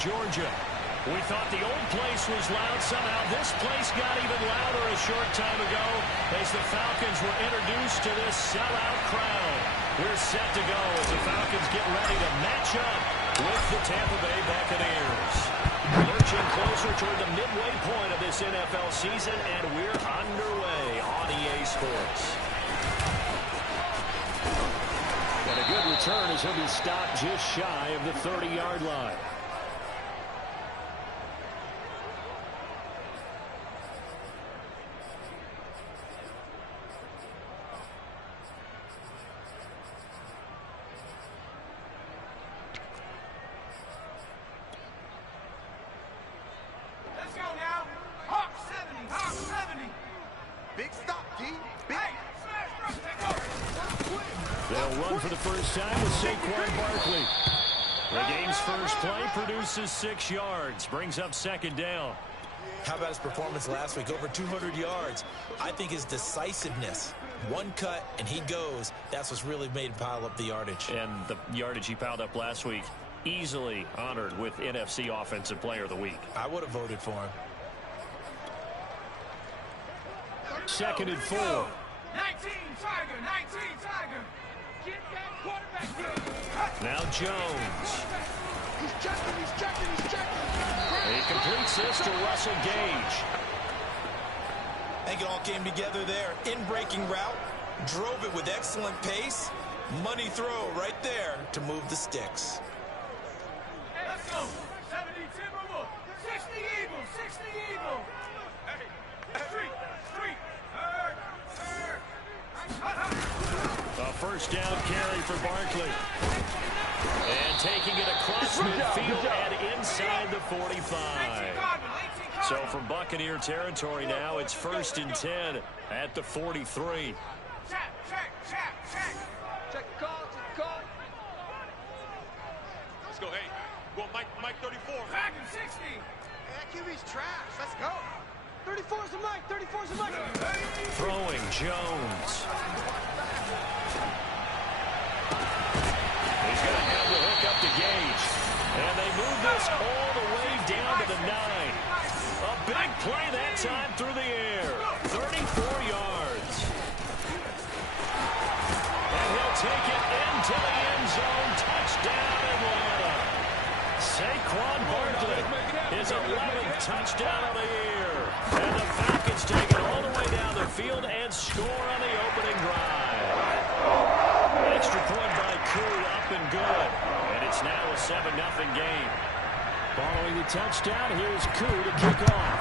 Georgia. We thought the old place was loud. Somehow this place got even louder a short time ago as the Falcons were introduced to this sellout crowd. We're set to go as the Falcons get ready to match up with the Tampa Bay Buccaneers. Lurching closer toward the midway point of this NFL season, and we're underway on EA Sports. And a good return as he'll be stopped just shy of the 30-yard line. Produces 6 yards, brings up second down. How about his performance last week? Over 200 yards. I think his decisiveness, one cut and he goes, that's what's really made him pile up the yardage. And the yardage he piled up last week, easily honored with NFC Offensive Player of the Week. I would have voted for him. 2nd and 4. 19 Tiger, 19 Tiger. Get that quarterback here. Now Jones. He's checking. He completes this to Russell Gage. I think it all came together there. In-breaking route, drove it with excellent pace. Money throw right there to move the sticks. Let's go. 70 Timberwolves, 60 Eagles, 60 Eagles. Street. A first down carry for Barkley. And taking it across midfield and inside the 45. So from Buccaneer territory now, it's 1st and 10 at the 43. Check call. Let's go, hey. Go Mike 34. Back in 60. That QB's trash. Let's go. 34's a Mike. Throwing Jones. He's going to have the hook up to Gage. And they move this all the way down to the 9. A big play that time through the air. 34 yards. And he'll take it into the end zone. Touchdown, Atlanta. Saquon Barkley, his 11th touchdown of the year. And the Falcons take it all the way down the field and score on the opening drive. Extra point by Koo, up and good. And it's now a 7-0 game. Following the touchdown, here's Koo to kick off.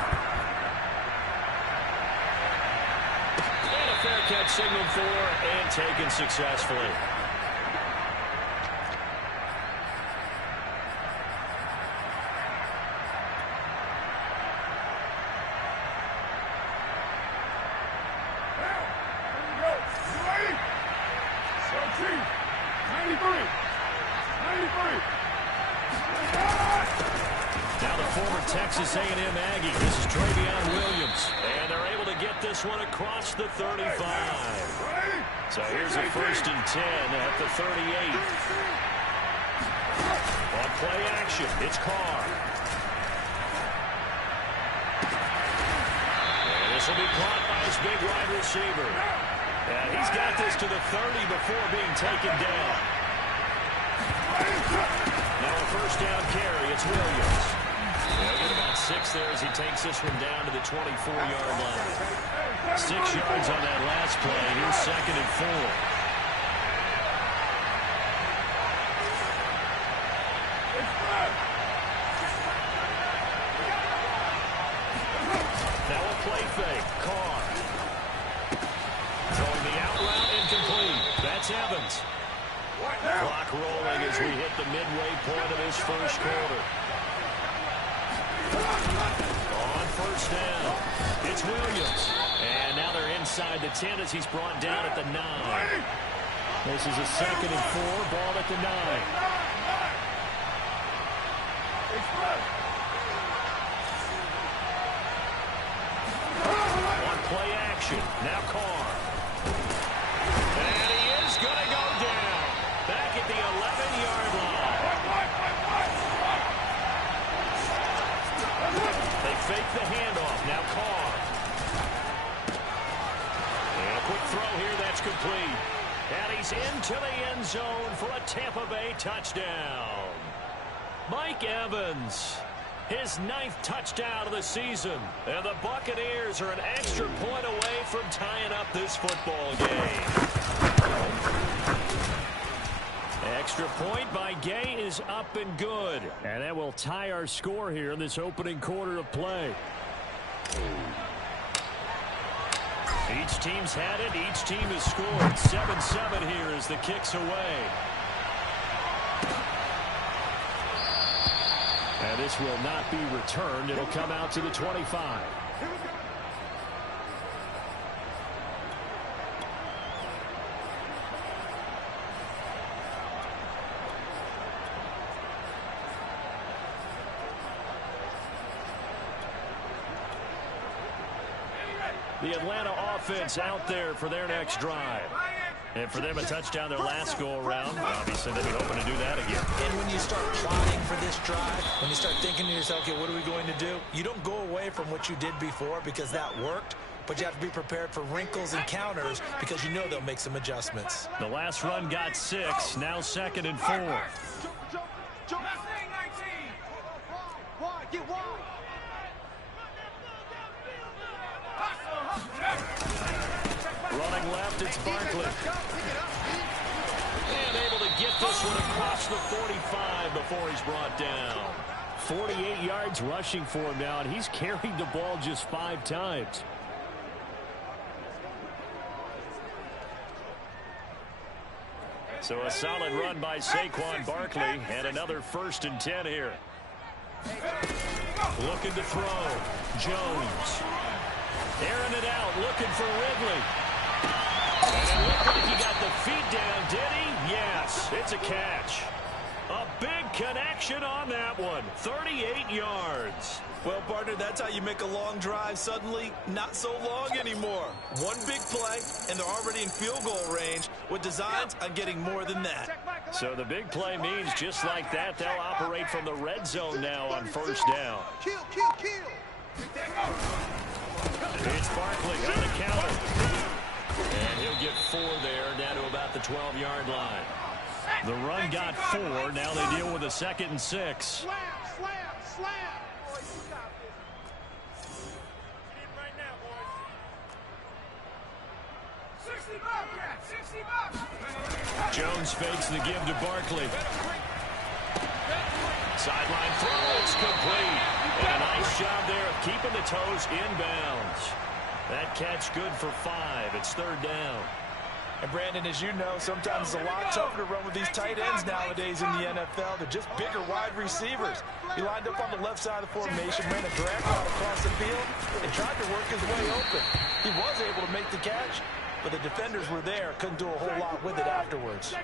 And a fair catch signaled for and taken successfully. Texas A&M Aggie. This is Travion Williams. And they're able to get this one across the 35. So here's a 1st and 10 at the 38. On play action, it's Carr. And this will be caught by his big wide receiver. And he's got this to the 30 before being taken down. Now a first down carry, it's Williams. He'll get about 6 there as he takes this one down to the 24-yard line. 6 yards on that last play. Here's 2nd and 4. Now a play fake. Carr. Throwing the out route incomplete. That's Evans. Clock rolling as we hit the midway point of this first quarter. On first down, it's Williams. And now they're inside the 10 as he's brought down at the 9. This is a 2nd and 4, ball at the 9. On play action, now Carr. And he is going to go down. Back at the 11-yard line. fake the handoff. Now Carr. And a quick throw here. That's complete. And he's into the end zone for a Tampa Bay touchdown. Mike Evans, his 9th touchdown of the season. And the Buccaneers are an extra point away from tying up this football game. Extra point by Gay is up and good. And that will tie our score here in this opening quarter of play. Each team's had it. Each team has scored. 7-7 here as the kick's away. And this will not be returned. It'll come out to the 25. The Atlanta offense out there for their next drive. And for them, a touchdown their last go-around. Obviously, they'll be hoping to do that again. And when you start plotting for this drive, when you start thinking to yourself, okay, what are we going to do? You don't go away from what you did before because that worked, but you have to be prepared for wrinkles and counters because you know they'll make some adjustments. The last run got 6, now 2nd and 4. Get wide. Running left, it's Barkley. And able to get this one across the 45 before he's brought down. 48 yards rushing for him now, and he's carried the ball just 5 times. So a solid run by Saquon Barkley, and another 1st and 10 here. Looking to throw. Jones. Airing it out, looking for Ridley. And it looked like he got the feet down, did he? Yes, it's a catch. A big connection on that one. 38 yards. Well, partner, that's how you make a long drive suddenly not so long anymore. One big play, and they're already in field goal range with designs on getting more than that. So the big play means just like that, they'll operate from the red zone now on 1st down. Kill. It's Barkley on the counter. And he'll get 4 there, down to about the 12-yard line. The run got 4. Now they deal with a 2nd and 6. Slam. Jones fakes the give to Barkley. Sideline throw, it's complete. And a nice job there of keeping the toes inbounds. That catch good for 5. It's 3rd down. And Brandon, as you know, sometimes it's a lot tougher to run with these tight ends nowadays in the NFL. They're just bigger wide receivers. He lined up on the left side of the formation, ran a drag route across the field, and tried to work his way open. He was able to make the catch, but the defenders were there, couldn't do a whole lot with it afterwards.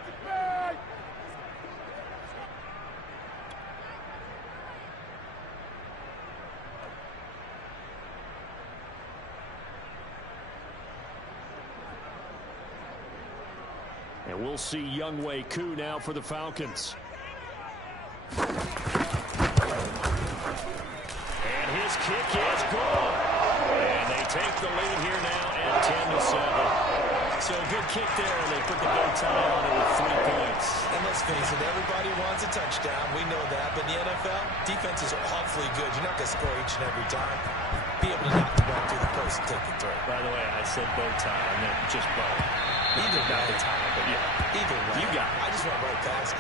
And we'll see Younghoe Koo now for the Falcons. And his kick is good. And they take the lead here now at 10-7. So a good kick there, and they put the bow tie on it with 3 points. And let's face it, everybody wants a touchdown. We know that. But in the NFL, defense is awfully good. You're not going to score each and every time. Be able to knock the ball through the post and take the throw. By the way, I said bow tie, I meant just bow. Either not the tie, but yeah. Either way. You got it. I just went right past it.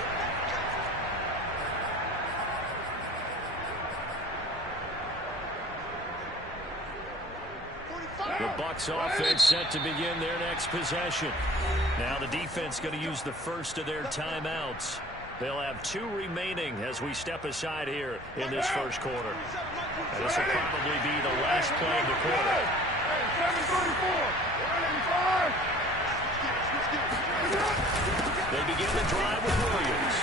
The Bucs offense set to begin their next possession. Now the defense going to use the first of their timeouts. They'll have 2 remaining as we step aside here in this first quarter. And this will probably be the last play of the quarter. They begin the drive with Williams.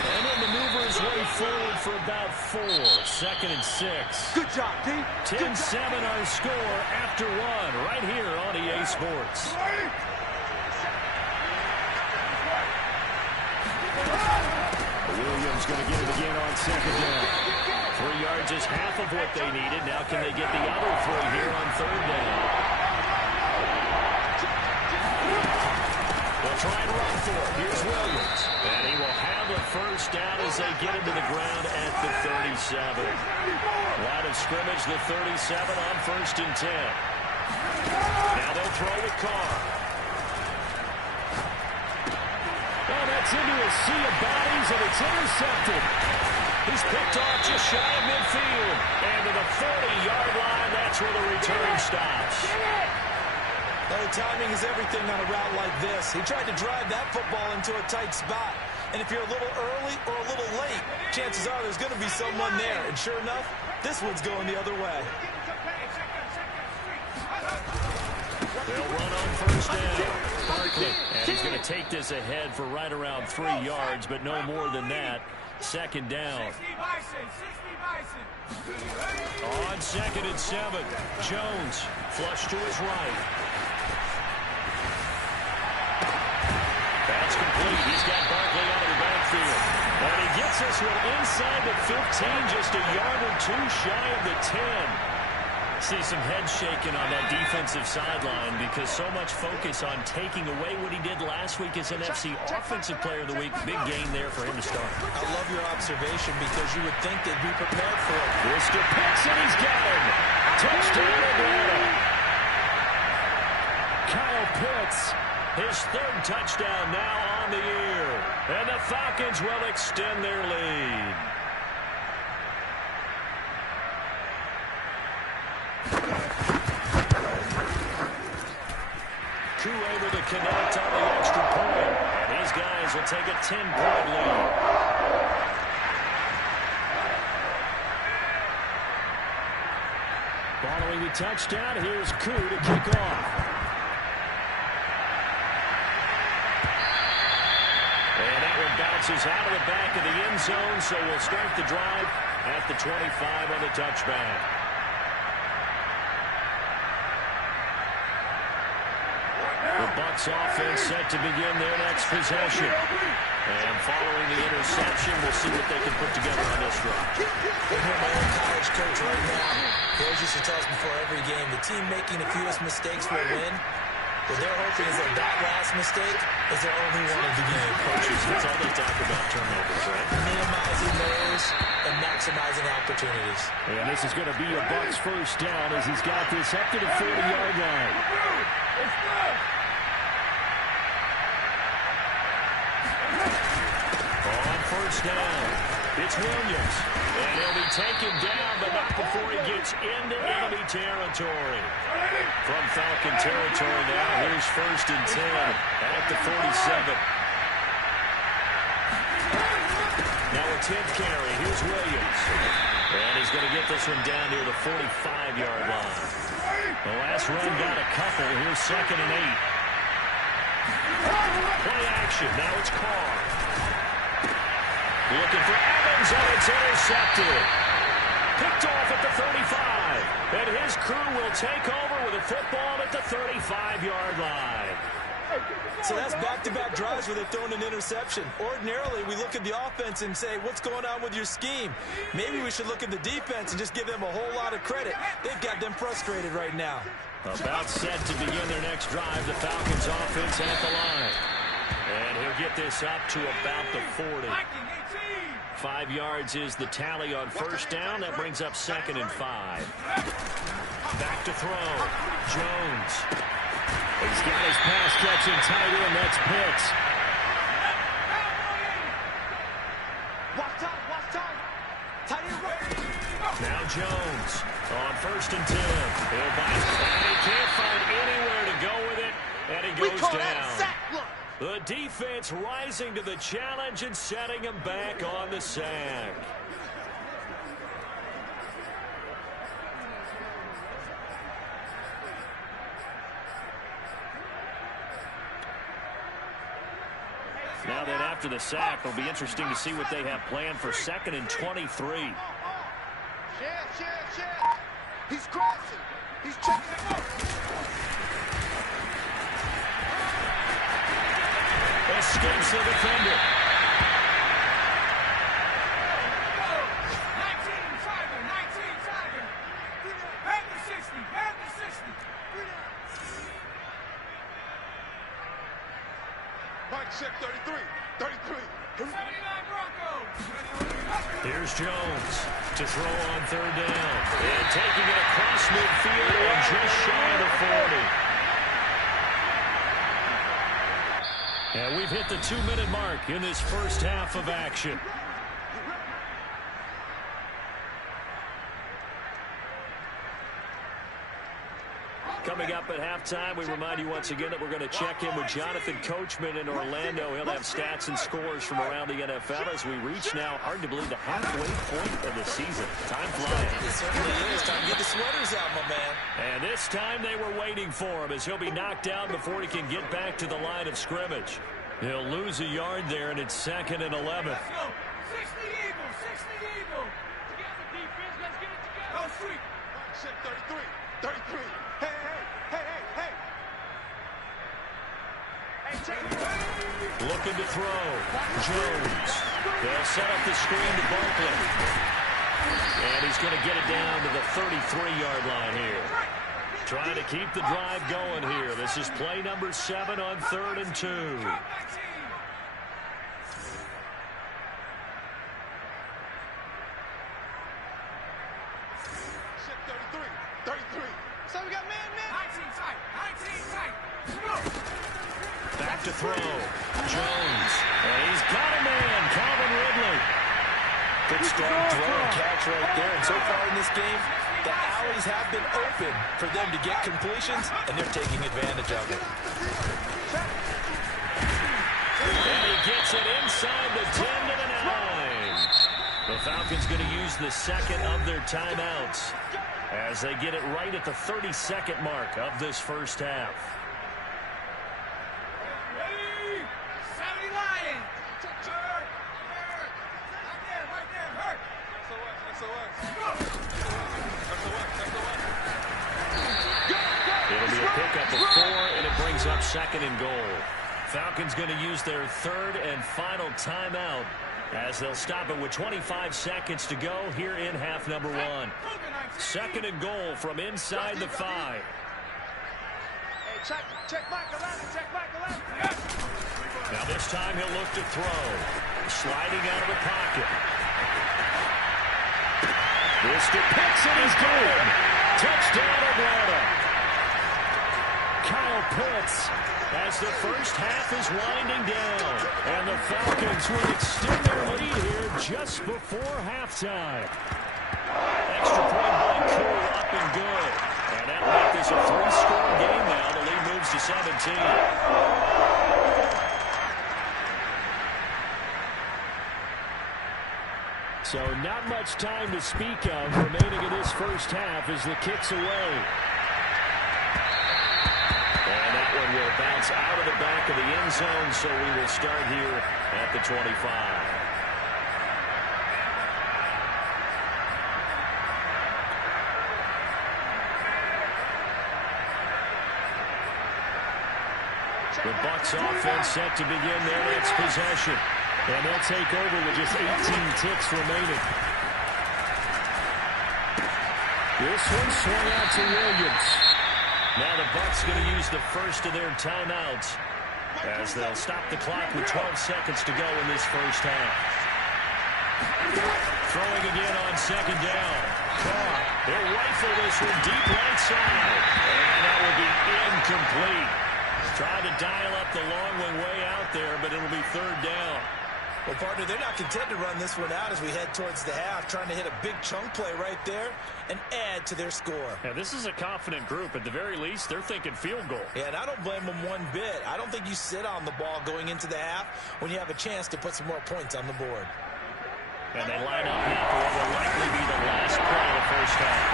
And he'll maneuver his way forward for about 4. 2nd and 6. Good job, team. 10-7 our score after 1 right here on EA Sports. Williams going to get it again on 2nd down. 3 yards is half of what they needed. Now can they get the other 3 here on 3rd down? They'll try and run for it. Here's Williams. And he will have a first down as they get him to the ground at the 37. Line of scrimmage, the 37 on 1st and 10. Now they'll throw with Carr. Oh, that's into a sea of bodies, and it's intercepted. He's picked off just shy of midfield. And to the 40-yard line, that's where the return stops. Well, the timing is everything on a route like this. He tried to drive that football into a tight spot. And if you're a little early or a little late, chances are there's going to be someone there. And sure enough, this one's going the other way. They'll run on 1st down. Barkley, and he's going to take this ahead for right around 3 yards, but no more than that. 2nd down. On 2nd and 7, Jones flush to his right. That's complete. He's got Barkley out of the backfield. And he gets this one inside the 15, just a yard or 2 shy of the 10. See some head shaking on that defensive sideline because so much focus on taking away what he did last week as NFC Offensive Player of the Week. Big game there for him to start. I love your observation because you would think they'd be prepared for it. Mr. Pitts, and he's got him. Touchdown, Atlanta. Kyle Pitts, his 3rd touchdown now on the year. And the Falcons will extend their lead. Koo able to connect on the extra point. And his guys will take a 10-point lead. Following the touchdown, here's Koo to kick off. And that one bounces out of the back of the end zone, so we'll start the drive at the 25 on the touchback. The Bucs offense set to begin their next possession. And following the interception, we'll see what they can put together on this drive. I'm here, my own college coach right now. Coach used to tell us before every game, the team making the fewest mistakes will win. What they're hoping is that last mistake is their only one of the game. Coaches, that's all they talk about, turnovers, right? Minimizing those and maximizing opportunities. And this is going to be a Bucs first down as he's got this up to the 40-yard line. On 1st down, it's Williams. And he'll be taken down, but not before he gets into enemy territory. From Falcon territory now, here's 1st and 10 at the 47. Now a 10th carry. Here's Williams. And he's going to get this one down near the 45-yard line. The last run got a couple. Here's 2nd and 8. Play action. Now it's Carr. Looking for Evans, and it's intercepted. Picked off at the 35. And his crew will take over with a football at the 35-yard line. So that's back-to-back drives where they've thrown an interception. Ordinarily, we look at the offense and say, what's going on with your scheme? Maybe we should look at the defense and just give them a whole lot of credit. They've got them frustrated right now. About set to begin their next drive, the Falcons offense at the line. And he'll get this up to about the 40. 5 yards is the tally on 1st down. That brings up 2nd and 5. Back to throw. Jones. He's got his pass catching tight end. That's Pitts. Watch time. Tight end right. Now Jones on 1st and 10. He'll bite. And he can't find anywhere to go with it. And he goes down. That sack. Look. The defense rising to the challenge and setting him back on the sack. Now then, after the sack, it'll be interesting to see what they have planned for 2nd and 23. Share. He's crossing. He's checking him Escapes the defender. Check 33. 33. 79 Broncos. Here's Jones to throw on third down. And taking it across midfield and just shy of the 40. And we've hit the 2-minute mark in this first half of action. Coming up at halftime, we remind you once again that we're going to check in with Jonathan Coachman in Orlando. He'll have stats and scores from around the NFL as we reach now, hard to believe, the halfway point of the season. Time flying. It certainly is. Time to get the sweaters out, my man. And this time they were waiting for him as he'll be knocked down before he can get back to the line of scrimmage. He'll lose a yard there, and it's 2nd and 11. Let's go. 60 Eagles. 60 Eagles. Together, defense. Let's get it together. Go street. Check 33. 33. Hey, hey, hey, hey, hey. Hey, check it. Looking to throw. Jones. They'll set up the screen to Barkley. And he's going to get it down to the 33-yard line here. Trying to keep the drive going here. This is play number 7 on 3rd and 2. Check 33. 33. So we got man. 19 tight. 19 tight. Go. Back to throw. Jones. And he's got a man. Calvin Ridley. Good strong throw and catch right there. And so far in this game, the alleys have been open for them to get completions, and they're taking advantage of it. And he gets it inside the 10 to the 9. The Falcons going to use the second of their timeouts as they get it right at the 32nd mark of this first half. Ready? 70 Lions. Hurt. Right there. Hurt. It'll be a pickup of 4, and it brings up 2nd and goal. Falcons going to use their 3rd and final timeout as they'll stop it with 25 seconds to go here in half number 1. 2nd and goal from inside the 5. Hey, check Michael Allen. Check Michael Allen. Now this time he'll look to throw. Sliding out of the pocket. Mr. Pitts is good. Touchdown Atlanta. Kyle Pitts as the first half is winding down. And the Falcons will extend their lead here just before halftime. Extra point by Cool up and good. And that'll make this a 3-score game now. The lead moves to 17. So not much time to speak of remaining in this first half as the kick's away. And that one will bounce out of the back of the end zone, so we will start here at the 25. The Bucs offense set to begin their next possession. And they'll take over with just 18 ticks remaining. This one swung out to Williams. Now the Bucs going to use the first of their timeouts as they'll stop the clock with 12 seconds to go in this first half. Throwing again on 2nd down. Carr, they'll rifle this one deep right side. And that will be incomplete. Tried to dial up the long one way out there, but it'll be 3rd down. Well, partner, they're not content to run this one out as we head towards the half, trying to hit a big chunk play right there and add to their score. Yeah, this is a confident group. At the very least, they're thinking field goal. Yeah, and I don't blame them one bit. I don't think you sit on the ball going into the half when you have a chance to put some more points on the board. And they line up now for what will likely be the last play of the first half.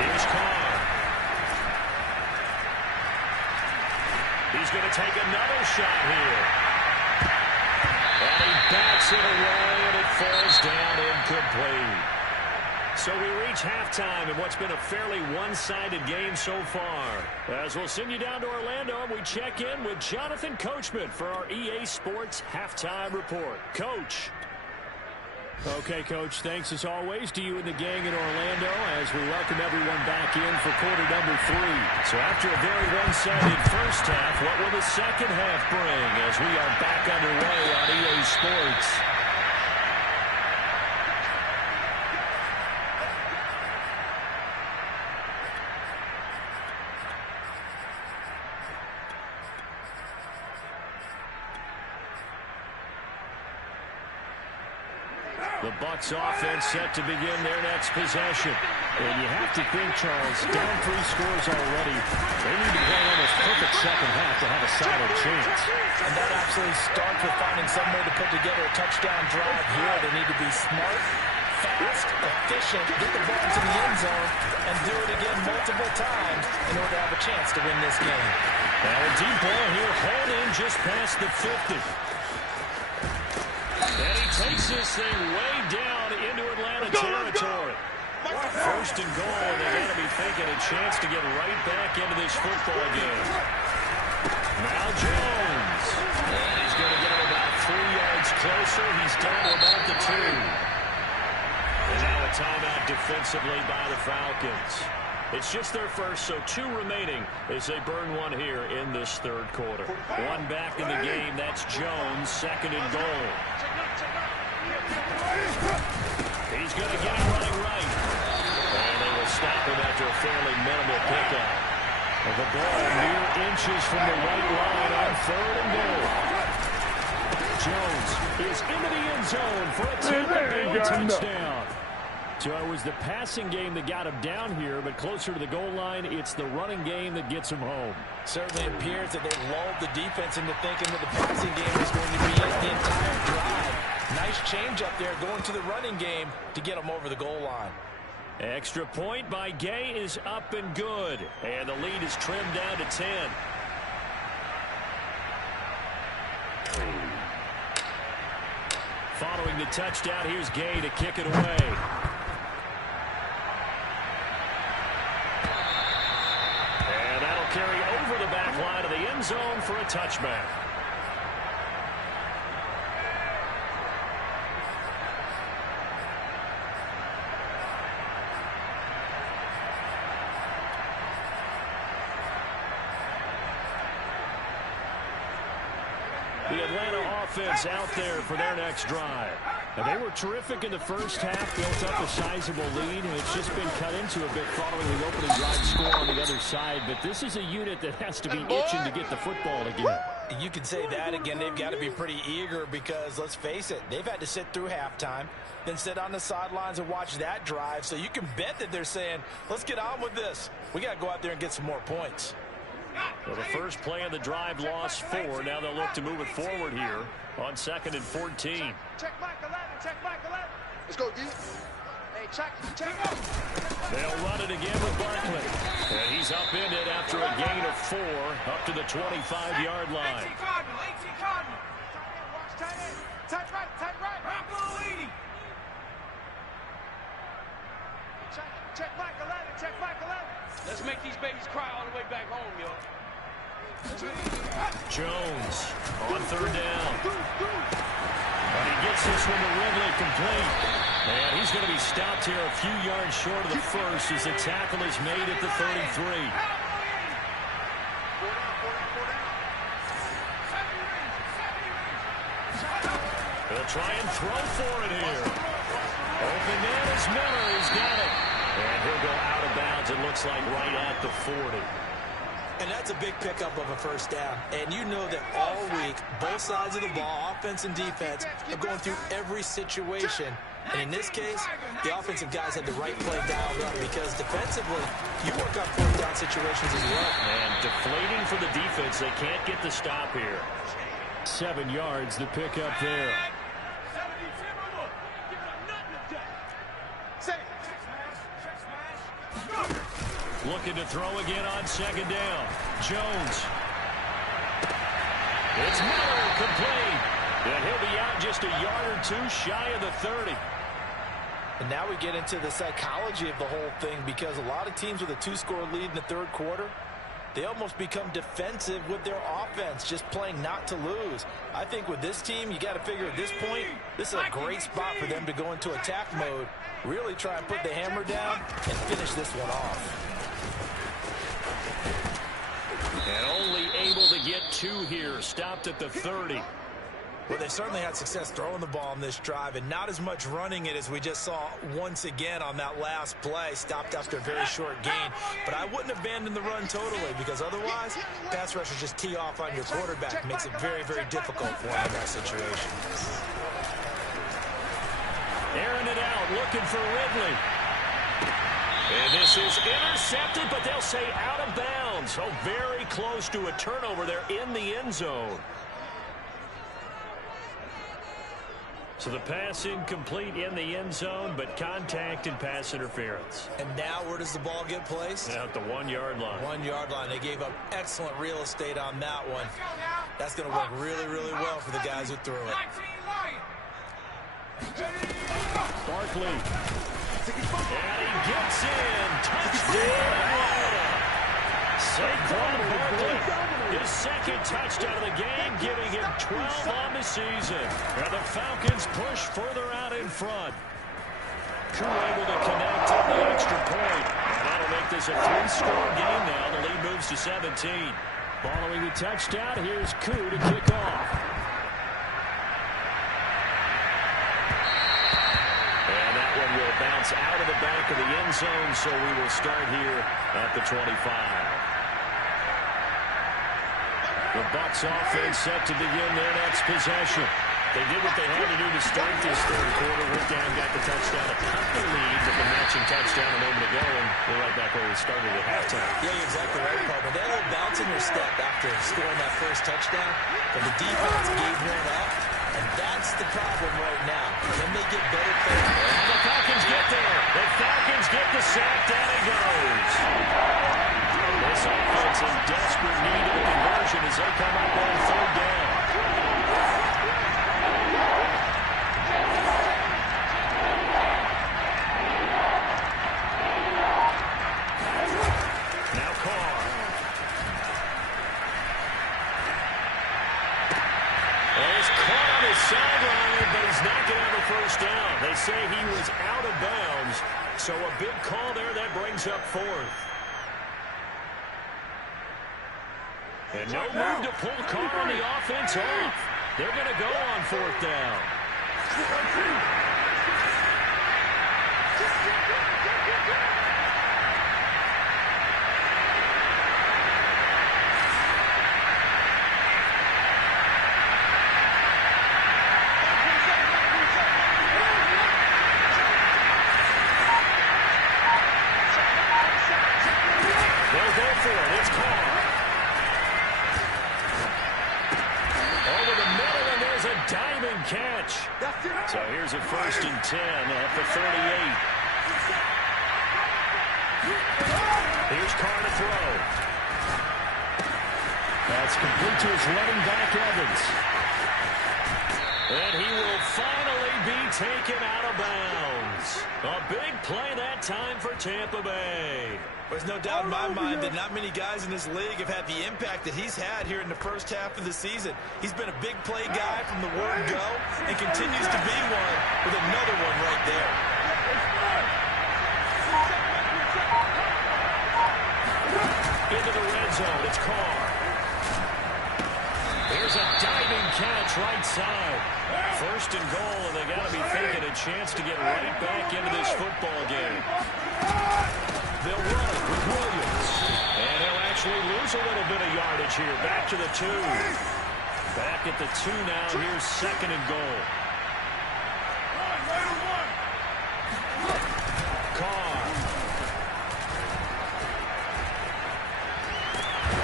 Here's Carr. He's going to take another shot here. And he bats it away, and it falls down incomplete. So we reach halftime in what's been a fairly one-sided game so far. As we'll send you down to Orlando, and we check in with Jonathan Coachman for our EA Sports Halftime Report. Coach. Okay, Coach, thanks as always to you and the gang in Orlando as we welcome everyone back in for quarter number 3. So after a very one-sided first half, what will the second half bring as we are back underway on EA Sports? The Bucs offense set to begin their next possession. And you have to think, Charles, down 3 scores already. They need to play almost perfect second half to have a solid chance. And that absolutely starts with finding some way to put together a touchdown drive here. They need to be smart, fast, efficient, get the ball into the end zone, and do it again multiple times in order to have a chance to win this game. Now a deep ball here, hauled in just past the 50. And he takes this thing way down into Atlanta territory. First and goal, and they're going to be thinking a chance to get right back into this football game. Now Jones. And he's going to get him about 3 yards closer. He's down to about the 2. And now a timeout defensively by the Falcons. It's just their first, so 2 remaining as they burn 1 here in this third quarter. 1 back in the game, that's Jones, second and goal. He's going to get him running right. And they will stop him after a fairly minimal pickup. The ball mere inches from the right line on third and goal. Jones is into the end zone for a Tampa Bay touchdown. So it was the passing game that got him down here, but closer to the goal line, it's the running game that gets him home. Certainly appears that they lulled the defense into thinking that the passing game was going to be the entire drive. Nice change up there going to the running game to get him over the goal line. Extra point by Gay is up and good. And the lead is trimmed down to 10. Following the touchdown, here's Gay to kick it away. And that'll carry over the back line of the end zone for a touchback. The Atlanta offense out there for their next drive. Now, they were terrific in the first half, built up a sizable lead, and it's just been cut into a bit following the opening drive score on the other side. But this is a unit that has to be itching to get the football again. You could say that again. They've got to be pretty eager because, let's face it, they've had to sit through halftime, then sit on the sidelines and watch that drive. So you can bet that they're saying, let's get on with this. We got to go out there and get some more points. Well, the first play of the drive lost 4. Now they'll look to move it forward here on 2nd and 14. Check Mike 11. Check Mike 11. Let's go, D. Hey, check. They'll run it again with Barkley. And he's up in it after a gain of 4 up to the 25-yard line. 18 Cardinal. Watch tight end. Tight right. Rocco leading. Check Mike 11. Check Mike 11. Let's make these babies cry all the way back home, yo. Jones on 3rd down. And he gets this one to Ridley complete. And he's going to be stopped here a few yards short of the first as the tackle is made at the 33. They'll try and throw for it here. Open man is Miller. He's got it. And he'll go out of bounds, it looks like, right at the 40. And that's a big pickup of a first down. And you know that all week, both sides of the ball, offense and defense, are going through every situation. And in this case, the offensive guys had the right play dialed up because defensively, you work on 4th down situations as well. And deflating for the defense. They can't get the stop here. 7 yards, the pickup there. Looking to throw again on 2nd down. Jones. It's Miller complete. And he'll be out just a yard or 2 shy of the 30. And now we get into the psychology of the whole thing because a lot of teams with a 2-score lead in the 3rd quarter, they almost become defensive with their offense, just playing not to lose. I think with this team, you got to figure at this point, this is a great spot for them to go into attack mode, really try and put the hammer down and finish this one off. And only able to get 2 here, stopped at the 30. Well, they certainly had success throwing the ball on this drive and not as much running it as we just saw once again on that last play. Stopped after a very short gain. But I wouldn't abandon the run totally because otherwise, pass rushers just tee off on your quarterback. Makes it very, very difficult for him in that situation. Airing it out, looking for Ridley. And this is intercepted, but they'll say out of bounds. So very close to a turnover there in the end zone. So the pass incomplete in the end zone, but contact and pass interference. And now where does the ball get placed? At the 1-yard line. 1-yard line. They gave up excellent real estate on that one. That's going to work really, really well for the guys who threw it. Barkley. And he gets in. Touchdown. Saquon Barkley, his second touchdown of the game, giving him 12 on the season. And the Falcons push further out in front. Crew able to connect on the extra point. And that'll make this a 3-score game now. The lead moves to 17. Following the touchdown, here's Koo to kick off. And that one will bounce out of the back of the end zone, so we will start here at the 25. The Bucs offense set to begin their next possession. They did what they had to do to start this third quarter. Went down, got the touchdown, a couple lead with the matching touchdown a moment ago, and we're right back where we started at halftime. Yeah, you're exactly right, Carter. That little bounce in your step after scoring that first touchdown, but the defense gave one up, and that's the problem right now. Can they get better play? And the Falcons get there. The Falcons get the sack. Down he goes. This offense in desperate need of a conversion as they come up on 3rd down. Now Carr. Well, he's caught on his sideline, but he's not going to have a first down. They say he was out of bounds, so a big call there that brings up 4th. And no move to pull Carr on the offense off. They're going to go on 4th down. They'll go for it. It's Carr. Diving catch. So here's a 1st and 10 at the 38. Here's Carr to throw. That's complete to his running back, Evans. And he will finally be taken out of bounds. A big play that time for Tampa Bay. There's no doubt in my mind that not many guys in this league have had the impact that he's had here in the first half of the season. He's been a big play guy from the word go and continues to be one with another one right there. Into the red zone, it's Carr. Here's a diving catch right side. 1st and goal, and they got to be thinking a chance to get right back into this football game. They'll run it with Williams. And he'll actually lose a little bit of yardage here. Back to the 2. Back at the 2 now. Here's 2nd and goal. Carr.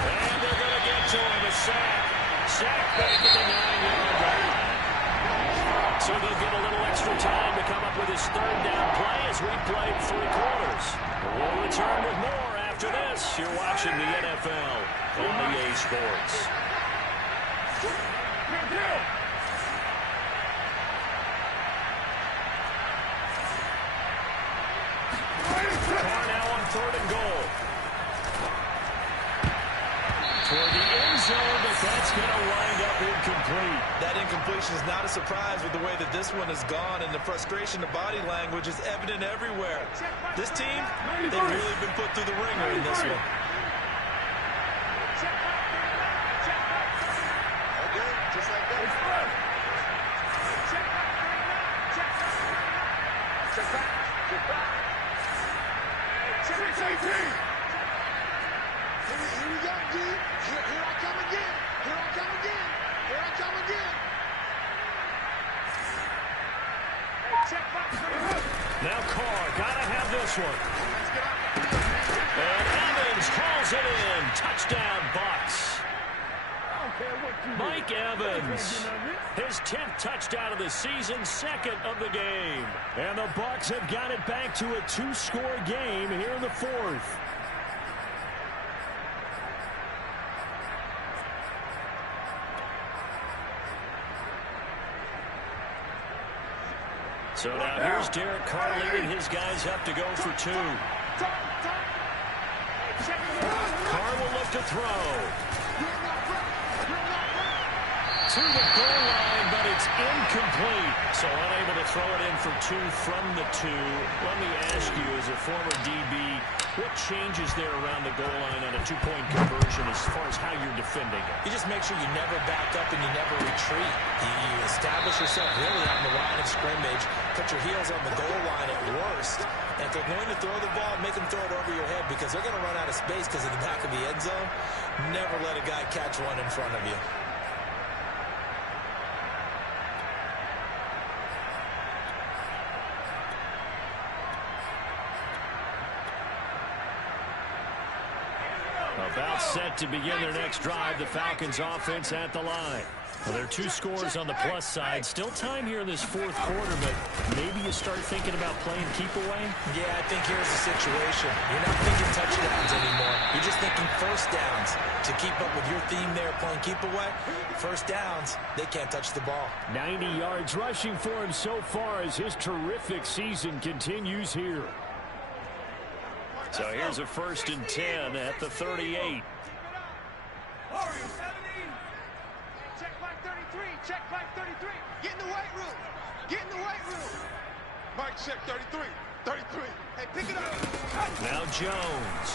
And they're going to get to him. A sack. Sack back at the 9-yard line. So they'll get a little extra time to come up with his 3rd down play as we played 3 quarters. We'll return with more after this. You're watching the NFL on EA Sports. Carr now on 3rd and goal. zone, but that's going to wind up incomplete. That incompletion is not a surprise with the way that this one has gone, and the frustration, the body language is evident everywhere. This team, they've really been put through the ringer in this one. Okay, just like that. Check back. Check back. Check safety. Here we go, D. Here I come again. Here I come again. Here I come again. Now Carr, gotta have this one. And Evans hauls it in. Touchdown, Bucs. Mike Evans, his 10th touchdown of the season, second of the game. And the Bucs have got it back to a 2-score game here in the fourth. So now here's Derek Carr leading his guys up to go for 2. Carr will look to throw. To the goal line, but it's incomplete. So unable to throw it in for 2 from the 2. Let me ask you, as a former DB, what changes there around the goal line on a 2-point conversion as far as how you're defending it? You just make sure you never back up and you never retreat. You establish yourself really on the line of scrimmage, put your heels on the goal line at worst. And if they're going to throw the ball, make them throw it over your head because they're going to run out of space because of the back of the end zone. Never let a guy catch one in front of you. About set to begin their next drive. The Falcons offense at the line. Well, there are 2 scores on the plus side. Still time here in this fourth quarter, but maybe you start thinking about playing keep away? Yeah, I think here's the situation. You're not thinking touchdowns anymore. You're just thinking first downs. To keep up with your theme there, playing keep away, first downs, they can't touch the ball. 90 yards rushing for him so far as his terrific season continues here. So here's a 1st and 10 at the 38. Check back 33. Check back 33. Get in the weight room. Get in the weight room. Mike, check 33. 33. Hey, pick it up. Now Jones.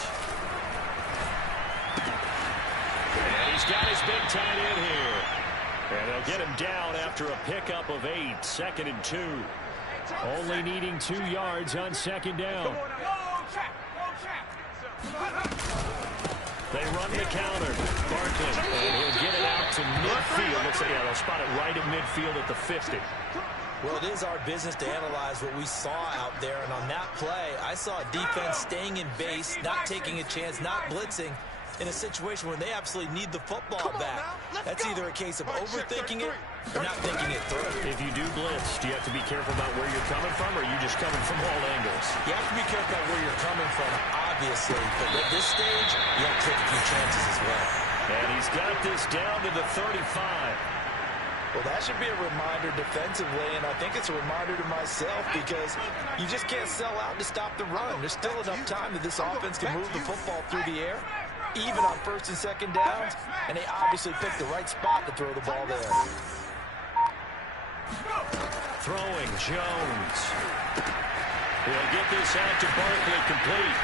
And he's got his big tight end here. And they'll get him down after a pickup of 8. 2nd and 2. Only needing 2 yards on 2nd down. They run the counter. Barkley, and he'll get it out to midfield. Looks like, yeah, they'll spot it right at midfield at the 50. Well, it is our business to analyze what we saw out there, and on that play, I saw a defense staying in base, not taking a chance, not blitzing, in a situation where they absolutely need the football back. That's either a case of overthinking it or not thinking it through. If you do blitz, do you have to be careful about where you're coming from, or are you just coming from all angles? You have to be careful about where you're coming from, obviously, but at this stage, you have to take a few chances as well. And he's got this down to the 35. Well, that should be a reminder defensively, and I think it's a reminder to myself because you just can't sell out to stop the run. There's still enough time that this offense can move the football through the air, even on 1st and 2nd downs, and they obviously picked the right spot to throw the ball there. Throwing Jones. He'll get this out to Barkley complete.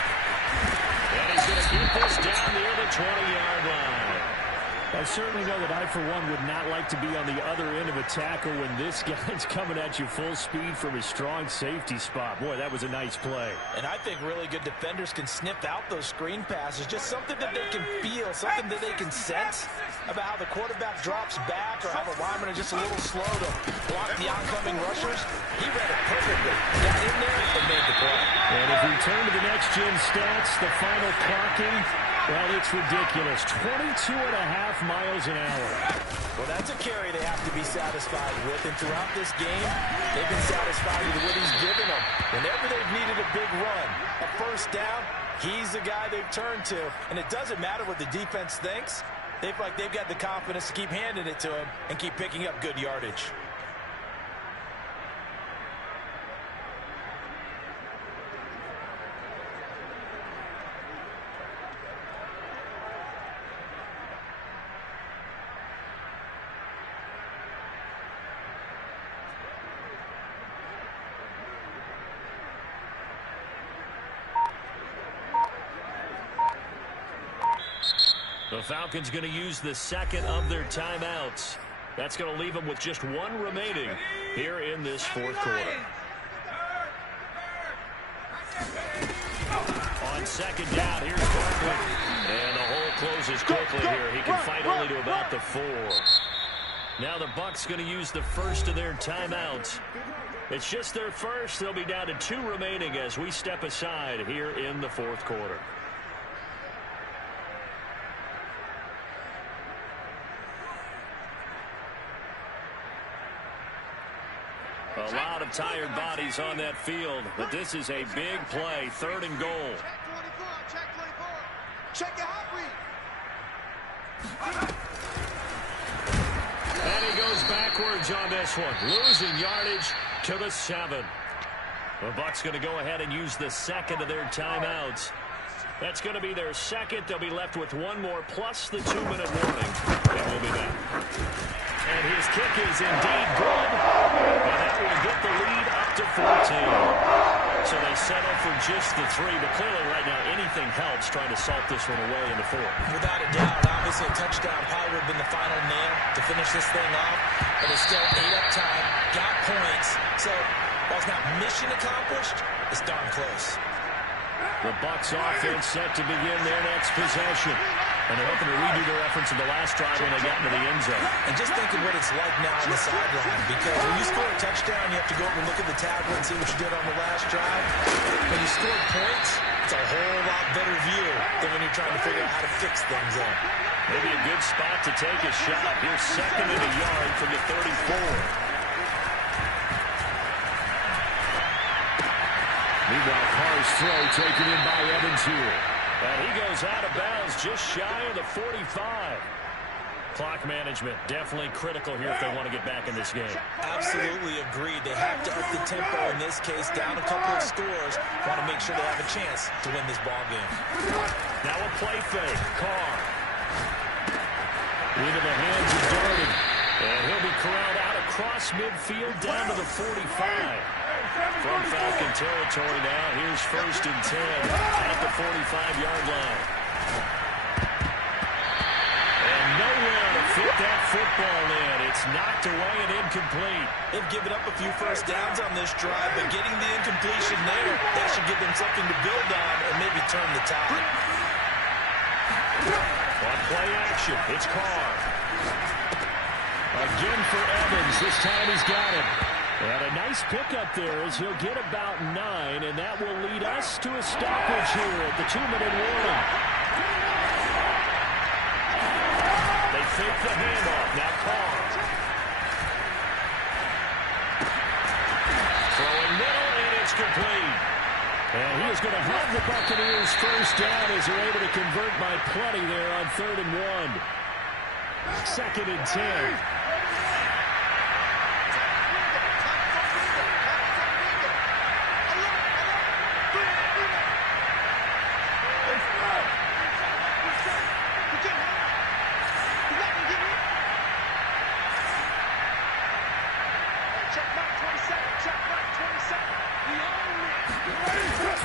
And he's going to get this down near the 20-yard line. I certainly know that I, for one, would not like to be on the other end of a tackle when this guy's coming at you full speed from his strong safety spot. Boy, that was a nice play. And I think really good defenders can sniff out those screen passes, just something that they can feel, something that they can sense about how the quarterback drops back or how the linemen are just a little slow to block the oncoming rushers. He read it perfectly. Got in there and made the play. And if we turn to the next-gen stats, the final clocking, well, it's ridiculous. 22.5 miles an hour. Well, that's a carry they have to be satisfied with. And throughout this game, they've been satisfied with what he's given them. Whenever they've needed a big run, a 1st down, he's the guy they've turned to. And it doesn't matter what the defense thinks. They've got the confidence to keep handing it to him and keep picking up good yardage. The Falcons going to use the second of their timeouts. That's going to leave them with just one remaining here in this fourth quarter. On second down, here's Barkley. And the hole closes quickly here. He can fight only to about the 4. Now the Bucs going to use the first of their timeouts. It's just their first. They'll be down to 2 remaining as we step aside here in the fourth quarter. A lot of tired bodies on that field, but this is a big play. 3rd and goal. Check 24. Check your hot read. And he goes backwards on this one. Losing yardage to the 7. The Bucs going to go ahead and use the second of their timeouts. That's going to be their second. They'll be left with one more plus the 2-minute warning. And we'll be back. And his kick is indeed good. And that will get the lead up to 14. So they settle for just the 3. But clearly right now anything helps trying to salt this one away in the 4th. Without a doubt, obviously a touchdown probably would have been the final nail to finish this thing off. But it's still 8 up time, got points. So while it's not mission accomplished, it's darn close. The Bucs offense set to begin their next possession. And they're hoping to redo their efforts in the last drive when they got into the end zone. And just think of what it's like now on the sideline. Because when you score a touchdown, you have to go over and look at the tablet and see what you did on the last drive. When you score points, it's a whole lot better view than when you're trying to figure out how to fix things up. Maybe a good spot to take a shot. Here's 2nd and a yard from the 34. Meanwhile, Carr's throw taken in by Evans here. And he goes out of bounds just shy of the 45. Clock management definitely critical here if they want to get back in this game. Absolutely agreed. They have to up the tempo in this case, down a couple of scores. Want to make sure they have a chance to win this ball game. Now a play fake. Carr. Into the hands of Darden. And he'll be corralled out across midfield down to the 45. From Falcon territory now, here's 1st and 10 at the 45-yard line. And nowhere to fit that football in. It's knocked away and incomplete. They've given up a few first downs on this drive, but getting the incompletion there, that should give them something to build on and maybe turn the tide. On play action, it's Carr. Again for Evans. This time he's got him. And a nice pickup there as he'll get about 9, and that will lead us to a stoppage here at the 2-minute warning. They fake the handoff. Now Carr. Throwing middle, and it's complete. And he is going to have the Buccaneers first down as they're able to convert by plenty there on 3rd and 1. 2nd and 10.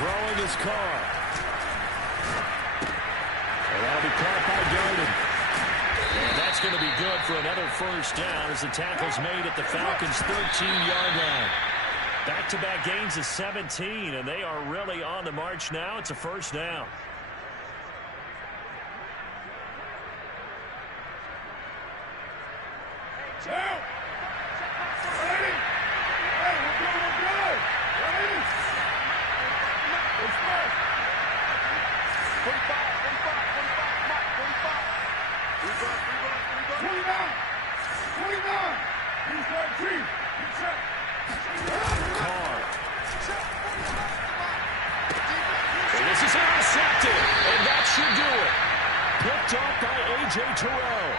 Throwing his Carr. And that'll be caught by Darden. And that's going to be good for another first down as the tackle's made at the Falcons' 13-yard line. Back-to-back gains of 17, and they are really on the march now. It's a first down. This is intercepted, and that should do it. Picked up by A.J. Terrell.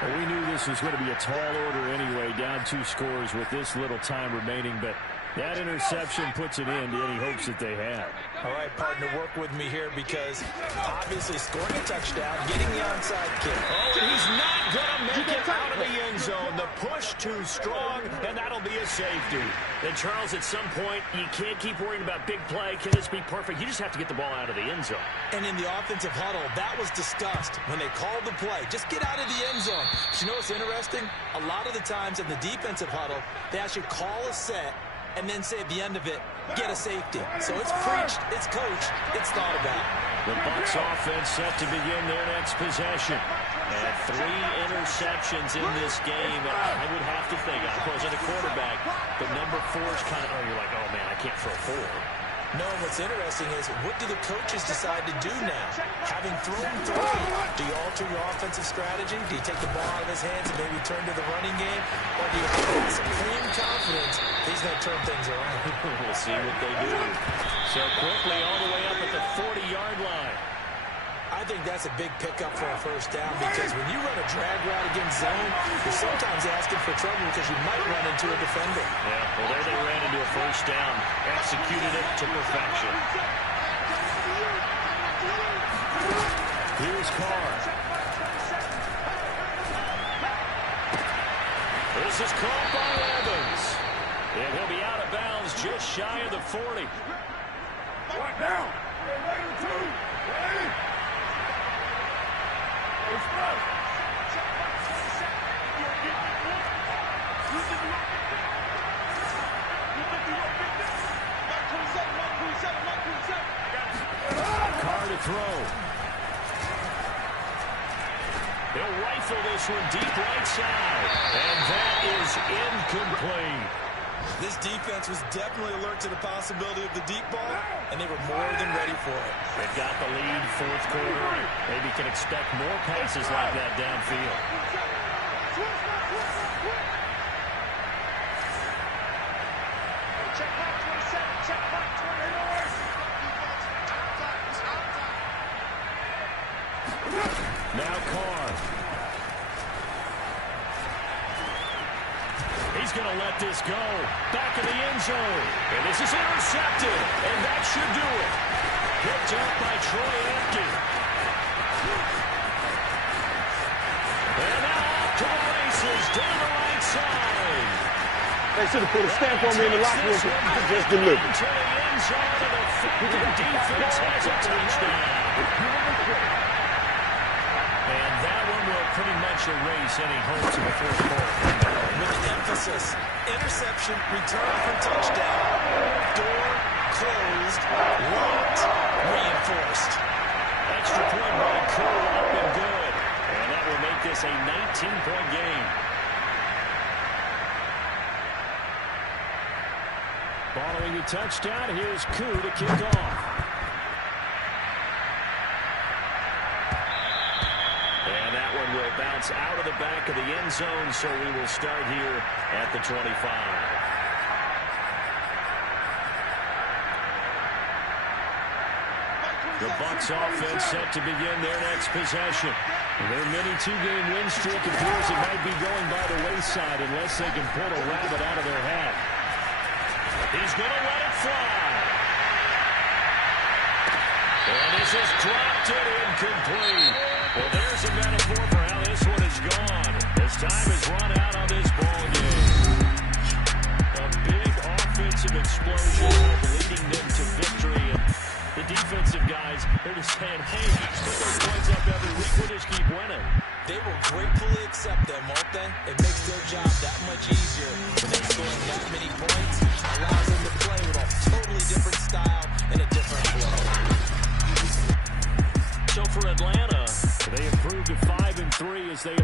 Well, we knew this was going to be a tall order anyway, down 2 scores with this little time remaining, but that interception puts an end to any hopes that they had. All right, partner, work with me here because obviously scoring a touchdown, getting the onside kick. Oh, and he's not going to make it out of the end zone. The push too strong, and that'll be a safety. And, Charles, at some point, you can't keep worrying about big play. Can this be perfect? You just have to get the ball out of the end zone. And in the offensive huddle, that was discussed when they called the play. Just get out of the end zone. But you know what's interesting? A lot of the times in the defensive huddle, they actually call a set and then say at the end of it, get a safety. So it's preached, it's coached, it's thought about. The Bucs offense set to begin their next possession. And 3 interceptions in this game. I would have to think, I wasn't a quarterback, but number 4 is kind of, you're like, oh man, I can't throw 4. No, what's interesting is what do the coaches decide to do now? Having thrown 3, do you alter your offensive strategy? Do you take the ball out of his hands and maybe turn to the running game? Or do you have supreme confidence he's going to turn things around? We'll see what they do. So quickly all the way up at the 40-yard line. I think that's a big pickup for a first down because when you run a drag route against zone, you're sometimes asking for trouble because you might run into a defender. Yeah, well, there they ran into a first down, executed it to perfection. Here's Carr. This is caught by Evans. And he'll be out of bounds just shy of the 40. Right now. Carr to throw. He'll rifle this one deep right side. And that is incomplete. This defense was definitely alert to the possibility of the deep ball, and they were more than ready for it. They've got the lead, fourth quarter. Maybe can expect more passes like that downfield. Check back 27. Check back 20. Now Carr. He's going to let this go. Back in the end zone. And this is intercepted. And that should do it. Picked up by Troy Apke. And now off to the races down the right side. They should have put a stamp on me in the locker room. Just delivered. To the end zone, and the Falcon defense has a touchdown. And that one will pretty much erase any hopes in the fourth quarter. With an emphasis, interception, return for touchdown, door closed, locked, reinforced. Extra point by Cole up and good. And that will make this a 19-point game. Following the touchdown, here's Koo to kick off. And that one will bounce out of the back of the end zone, so we will start here at the 25. The Bucs offense set to begin their next possession. Their mini 2-game win streak appears it might be going by the wayside unless they can pull a rabbit out of their hat. He's going to let it fly. And this is dropped it incomplete. Well, there's a metaphor for how this one is gone. As time has run out on this ball game. A big offensive explosion leading them to victory. And the defensive guys, they're just saying, hey, put those points up every week. We'll just keep winning. They will gratefully accept them, won't they? It makes their job that much easier when they're scoring that many points. Allows them to play with a totally different style and a different flow. So for Atlanta, they improved to 5-3 as they...